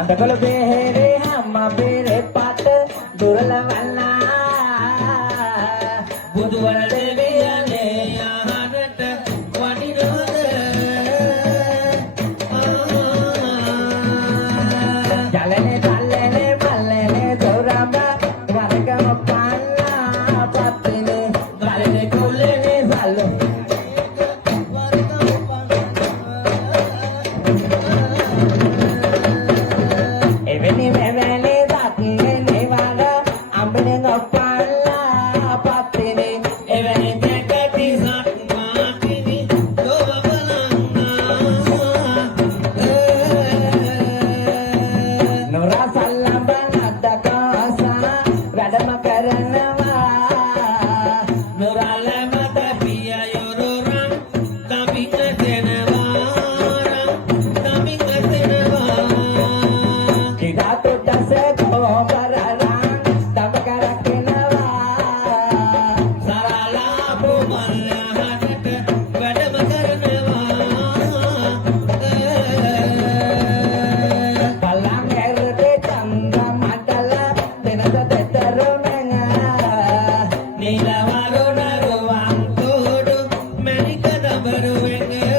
अंधकल बेहरे हम बेरे पाट दुरल वाला बुधवार देवी आने यारत वाणी रोद जालने जालने बल्ले जोराबा वारकम पाला पातने वाले कोले ने सालो Eveni memele dakine nevada ambene ngapalla patine eveni dekati sat matini dobalanga nora sallamba nadakasa වැඩම කරනවා nora lamata piya yororan tamika tenawara tamika tenawa kita tuh seko bararan tak karakenawa sarala bumalhadat වැඩම කරනවා palang erde chandra mandala denada tetarunanga nila waruna ruang tudu manika dabaruwenga